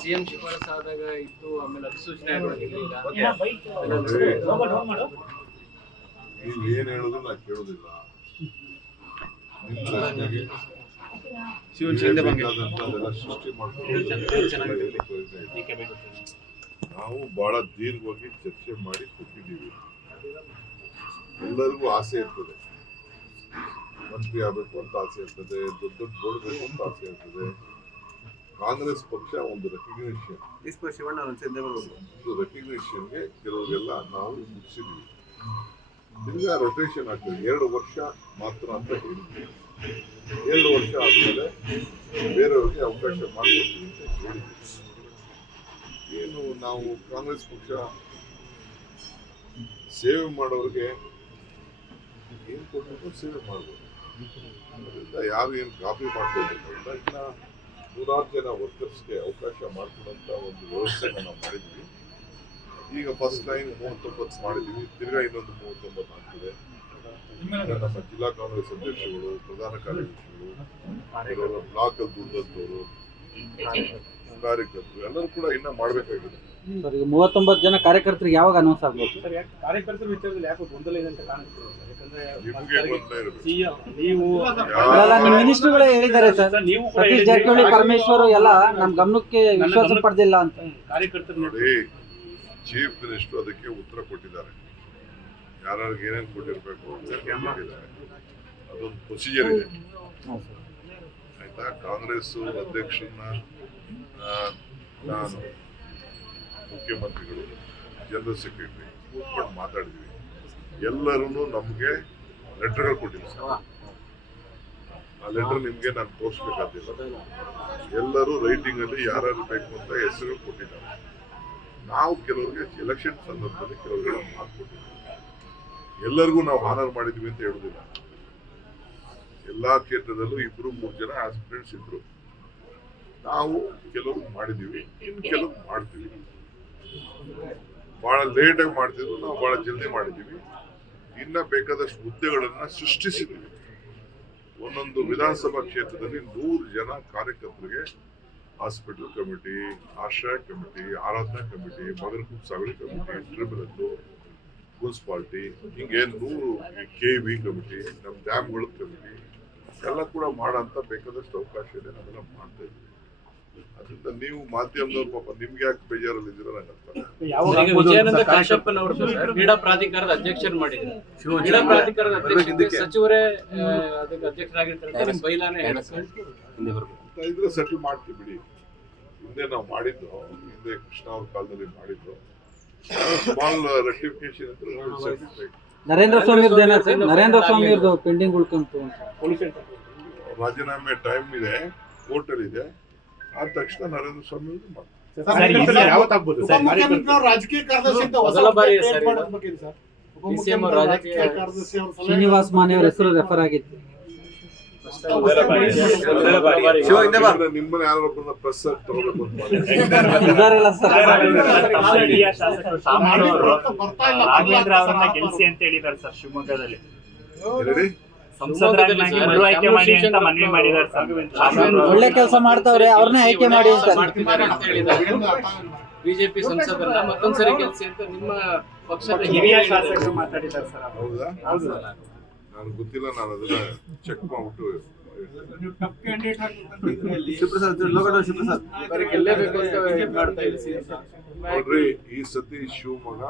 CM ಶಿಫಾರಸ್ ಆದಾಗ ಇತ್ತು ಆಮೇಲೆ ಅಧಿಸೂಚನೆ ನೀವ್ ಏನ್ ಹೇಳಿದ್ರು ನಾ ಕೇಳೋದಿಲ್ಲ. ಸೃಷ್ಟಿ ಮಾಡ್ಕೊಂಡು ನಾವು ಬಹಳ ದೀರ್ಘವಾಗಿ ಚರ್ಚೆ ಮಾಡಿ ಕೊಟ್ಟಿದ್ದೀವಿ ಎಲ್ಲರಿಗೂ ಆಸೆ ಇರ್ತದೆ. ಮಂತ್ರಿ ಆಗ್ಬೇಕು ಅಂತ ಆಸೆ ಇರ್ತದೆ ದೊಡ್ಡ ದೊಡ್ಡ ನೋಡ್ಬೇಕು ಅಂತ ಆಸೆ ಇರ್ತದೆ. ಕಾಂಗ್ರೆಸ್ ಪಕ್ಷ ಒಂದು ರೆಕಗ್ನೇಷನ್ ಒಂದು ರೆಕಗ್ನೇಷನ್ಗೆ ಕೆಲವರೆಲ್ಲ ನಾವು ಮುಗಿಸಿದ್ವಿ ತಿರ್ಗಾ ರೊಟೇಷನ್ ಆಗ್ತದೆ. ಎರಡು ವರ್ಷ ಮಾತ್ರ ಅಂತ ಹೇಳಿದ್ವಿ ಎರಡು ವರ್ಷ ಆದಮೇಲೆ ಬೇರೆಯವ್ರಿಗೆ ಅವಕಾಶ ಮಾಡಿಕೊಡ್ತೀವಿ ಅಂತ ಹೇಳಿದ್ವಿ ಏನು ನಾವು ಕಾಂಗ್ರೆಸ್ ಪಕ್ಷ ಸೇವೆ ಮಾಡೋರಿಗೆ ಏನು ಕೊಡಬೇಕು ಸೇವೆ ಮಾಡ್ಬೋದು. ಅದರಿಂದ ಯಾರು ಏನು ಕಾಪಿ ಮಾಡ್ಕೊಳ್ಬೇಕು ಅಂತ ಇನ್ನ ನೂರಾರು ಜನ ವರ್ಕರ್ಸ್ಗೆ ಅವಕಾಶ ಮಾಡಿಕೊಡುವಂತ ಒಂದು ವ್ಯವಸ್ಥೆನ ನಾವು ಮಾಡಿದ್ವಿ. ಈಗ ಫಸ್ಟ್ ಲೈನ್ ಮೂವತ್ತೊಂಬತ್ತು ಮಾಡಿದ್ವಿ ತಿರ್ಗಾ ಇನ್ನೊಂದು ಮೂವತ್ತೊಂಬತ್ತು ಆಗ್ತದೆ. ನಮ್ಮ ಜಿಲ್ಲಾ ಕಾಂಗ್ರೆಸ್ ಅಧ್ಯಕ್ಷಗಳು ಪ್ರಧಾನ ಕಾರ್ಯದರ್ಶಿಗಳು ಬ್ಲಾಕ್ ದುಡ್ದಂತವರು ಕಾರ್ಯಕರ್ತರು ಎಲ್ಲರೂ ಕೂಡ ಇನ್ನ ಮಾಡಬೇಕಾಗಿದೆ. ಸರ್ ಈಗ ಮೂವತ್ತೊಂಬತ್ತು ಜನ ಕಾರ್ಯಕರ್ತರಿಗೆ ಯಾವಾಗ ಅನೌನ್ಸ್ ಆಗ್ಬೋದು? ಸರ್ ಯಾಕೆ ಕಾರ್ಯಕರ್ತರ ವಿಚಾರದಲ್ಲಿ ಯಾಕೆ ಗೊಂದಲ ಇದೆ ಅಂತ ಕಾಣಿಸ್ತಿದೆ ಸರ್. ನಿಮ್ಗೆ ಯಾಕಂದ್ರೆ ಗೊಂದಲ ಇರಬೇಕು. ಸಿಎಂ ನೀವು ಅಲ್ಲ ನಿಮ್ಮ ಮಿನಿಸ್ಟ್ರುಗಳೇ ಹೇಳಿದ್ದಾರೆ ಸರ್. ನೀವು ಕೂಡ ಸತೀಶ್ ಜಾರಕಿಹೊಳಿ ಪರಮೇಶ್ವರ್ ಎಲ್ಲ ನಮ್ಮ ಗಮನಕ್ಕೆ ವಿಶ್ವಾಸ ಪಡೆದಿಲ್ಲ ಅಂತ. ಕಾರ್ಯಕರ್ತರು ನೋಡಿ. ಚೀಫ್ ಮಿನಿಸ್ಟರ್ ಅದಕ್ಕೆ ಉತ್ತರ ಕೊಟ್ಟಿದ್ದಾರೆ. ಯಾರ್ಯಾರಿಗೆ ಏನೇನು ಕೊಟ್ಟಿರ್ಬೇಕು ಅದೊಂದು ಪ್ರೊಸೀಜರ್ ಇದೆ. ಕಾಂಗ್ರೆಸ್ ಅಧ್ಯಕ್ಷರನ್ನ ನಾನು ಮುಖ್ಯಮಂತ್ರಿಗಳು, ಜನರಲ್ ಸೆಕ್ರೆಟರಿ ಕೂತ್ಕೊಂಡು ಮಾತಾಡಿದ್ವಿ. ಎಲ್ಲರೂ ನಮಗೆ ಲೆಟರ್ಗಳು ಸರ್. ಆ ಲೆಟರ್ ನಿಮಗೆ ನಾನು ತೋರಿಸ್ಬೇಕಾದಿಲ್ಲ ಎಲ್ಲರೂ ರೈಟಿಂಗ್ ಅಲ್ಲಿ ಯಾರ್ಯಾರು ಬೇಕು ಅಂತ ಹೆಸರು ಕೊಟ್ಟಿದ್ದಾರೆ. ನಾವು ಕೆಲವರಿಗೆ ಎಲೆಕ್ಷನ್ ಸಂದರ್ಭದಲ್ಲಿ ಕೆಲವರಿಗೆ ಮಾಡ್ಕೊಟ್ಟಿದ್ದೀವಿ ಎಲ್ಲರಿಗೂ ನಾವು ಆನರ್ ಮಾಡಿದ್ವಿ ಅಂತ ಹೇಳುದಿಲ್ಲ ಎಲ್ಲಾ ಕ್ಷೇತ್ರದಲ್ಲೂ ಇಬ್ರು ಮೂರು ಜನ ಆಸ್ಪಿರೆಂಟ್ಸ್ ಇದ್ರು. ನಾವು ಕೆಲವರು ಮಾಡಿದೀವಿ ಇನ್ನು ಕೆಲವು ಮಾಡ್ತೀವಿ. ಬಹಳ ಲೇಟ್ ಆಗಿ ಮಾಡ್ತಿದ್ರು ನಾವು ಬಹಳ ಜಲ್ದಿ ಮಾಡಿದೀವಿ. ಇನ್ನ ಬೇಕಾದಷ್ಟು ಹುದ್ದೆಗಳನ್ನ ಸೃಷ್ಟಿಸಿದ್ವಿ. ಒಂದೊಂದು ವಿಧಾನಸಭಾ ಕ್ಷೇತ್ರದಲ್ಲಿ ನೂರು ಜನ ಕಾರ್ಯಕರ್ತರಿಗೆ ಹಾಸ್ಪಿಟಲ್ ಕಮಿಟಿ ಆಶ್ರಯ ಕಮಿಟಿ ಆರಾಧನಾ ಕಮಿಟಿ ಮಗನ ಸಾಗಣೆ ಕಮಿಟಿ ಟ್ರಿಬ್ಯುನಲ್ ಮುನ್ಸಿಪಾಲ್ಟಿ ಹಿಂಗೆ ನೂರು ಕೆ ವಿ ಕಮಿಟಿ ನಮ್ಮ ಡ್ಯಾಮ್ಗಳ ಕಮಿಟಿ ಎಲ್ಲ ಕೂಡ ಮಾಡಂತ ಬೇಕಾದಷ್ಟು ಅವಕಾಶ ಇದೆ ನಾವೆಲ್ಲ ಮಾಡ್ತಾ ಇದ್ವಿ ಅದರಿಂದ ನೀವು ಮಾಧ್ಯಮದವ್ರು ಪಾಪ ನಿಮ್ಗೆ ಯಾಕೆ ಬೇಜಾರಲ್ಲಿ ಇದ್ದೀರ ನಂಗೆ ಅರ್ಥ ಈಗ ವಿಜಯಾನಂದ. ಸರ್ ಕ್ರೀಡಾ ಪ್ರಾಧಿಕಾರದ ಅಧ್ಯಕ್ಷರು ಮಾಡಿದ್ರು. ಕ್ರೀಡಾ ಪ್ರಾಧಿಕಾರದ ಅಧ್ಯಕ್ಷ ಸಚಿವರೇ ಅದಕ್ಕೆ ಅಧ್ಯಕ್ಷರಾಗಿರ್ತಾರೆ ಅಂತ ನಿಮ್ ಬೈಲಾನೆ ಹೇಳುತ್ತೆ. ಅಂತ ಇದ್ರೆ ಸೆಟಲ್ ಮಾಡ್ತೀವಿ ಬಿಡಿ. ಹಿಂದೆ ನಾವು ಮಾಡಿದ್ದು ಹಿಂದೆ ಕೃಷ್ಣ ಅವ್ರ ಕಾಲದಲ್ಲಿ ಮಾಡಿದ್ರು ಸ್ಮಾಲ್ ರೆಕ್ಟಿಫಿಕೇಶನ್ ಅಂದ್ರೆ ನರೇಂದ್ರ ಸ್ವಾಮಿ ನರೇಂದ್ರ ಸ್ವಾಮಿ ಅವ್ರದ್ದು ಪೆಂಡಿಂಗ್ ಉಳ್ಕೊಂತು ಅಂತ. ಪೊಲೀಸ್ ಅಂತ. ರಾಜೀನಾಮೆ ಟೈಮ್ ಇದೆ ಕೋರ್ಟ್ ಇದೆ. ಆದ ತಕ್ಷಣ ನರೇಂದ್ರ ಸ್ವಾಮಿ? ರಾಜಕೀಯ ಕಾರ್ಯದರ್ಶಿ ರಾಜಕೀಯ ಶ್ರೀನಿವಾಸ್ ಮಾನೆ ಅವರ ಹೆಸರು ರೆಫರ್ ಆಗಿತ್ತು. ನಿಮ್ಮನ್ನ ಯಾರೊಬ್ಬರನ್ನ ಪ್ರೆಸ್ ತಗೋಬೇಕು. ರಾಘವೇಂದ್ರ ಅವರನ್ನ ಗೆಲ್ಸಿ ಅಂತ ಹೇಳಿದಾರೆ ಸರ್ ಶಿವಮೊಗ್ಗದಲ್ಲಿ ಹೇಳಿ ಸಂಸದರಾಗಿ ಮರು ಆಯ್ಕೆ ಮಾಡಿ ಅಂತ ಮನವಿ ಮಾಡಿದ್ದಾರೆ ಸರ್ ಶಾಸಕರು. ಒಳ್ಳೆ ಕೆಲಸ ಮಾಡ್ತಾವ್ರೆ ಅವ್ರನ್ನೇ ಆಯ್ಕೆ ಮಾಡಿ ಅಂತ. ಬಿಜೆಪಿ ಸಂಸದರನ್ನ ಮತ್ತೊಂದ್ಸರಿ ಗೆಲ್ಸಿ ಅಂತ ನಿಮ್ಮ ಪಕ್ಷದ ಹಿರಿಯ ಶಾಸಕರು ಮಾತಾಡಿದ್ದಾರೆ ಸರ್ ಹೌದಾ. ನನಗೆ ಗೊತ್ತಿಲ್ಲ ನಾನು ಅದನ್ನ ಚೆಕ್ ಮಾಡ್ಬಿಟ್ಟು. ನೋಡ್ರಿ ಈ ಸತಿ ಶಿವಮೊಗ್ಗ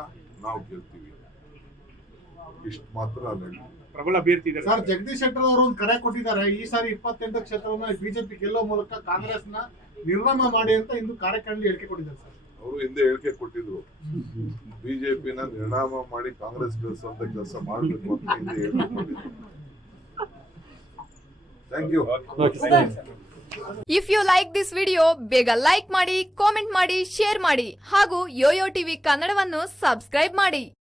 ನಾವು ಗೆಲ್ತೀವಿ. ಇಷ್ಟು ಮಾತ್ರ ಪ್ರಬಲ ಅಭ್ಯರ್ಥಿ ಸರ್ ಜಗದೀಶ್ ಶೆಟ್ಟರ್ ಅವರು ಒಂದು ಕರೆ ಕೊಟ್ಟಿದ್ದಾರೆ. ಈ ಸಾರಿ ಇಪ್ಪತ್ತೆಂಟು ಕ್ಷೇತ್ರವನ್ನ ಬಿಜೆಪಿ ಗೆಲ್ಲೋ ಮೂಲಕ ಕಾಂಗ್ರೆಸ್ನ ನಿರ್ನಾಮ ಮಾಡಿ ಅಂತ ಇಂದು ಕಾರ್ಯಕ್ರಮದಲ್ಲಿ ಹೇಳಿಕೆ ಕೊಟ್ಟಿದ್ದಾರೆ ಸರ್. ಅವರು ಹಿಂದೆ ಹೇಳಿಕೆ ಕೊಟ್ಟಿದ್ರು. ಬಿಜೆಪಿನ ನಿರ್ಣಾಮ ಮಾಡಿ ಕಾಂಗ್ರೆಸ್ ಬೆಳೆಸುವಂತ ಕೆಲಸ ಮಾಡಬೇಕು ಅಂತ ಹಿಂದೆ ಹೇಳಿಕೆ thank you if you like this video ಬೇಗ ಲೈಕ್ ಮಾಡಿ ಕಾಮೆಂಟ್ ಮಾಡಿ ಶೇರ್ ಮಾಡಿ ಹಾಗೂ ಯೋಯೋ ಟಿವಿ ಕನ್ನಡವನ್ನು ಸಬ್ಸ್ಕ್ರೈಬ್ ಮಾಡಿ.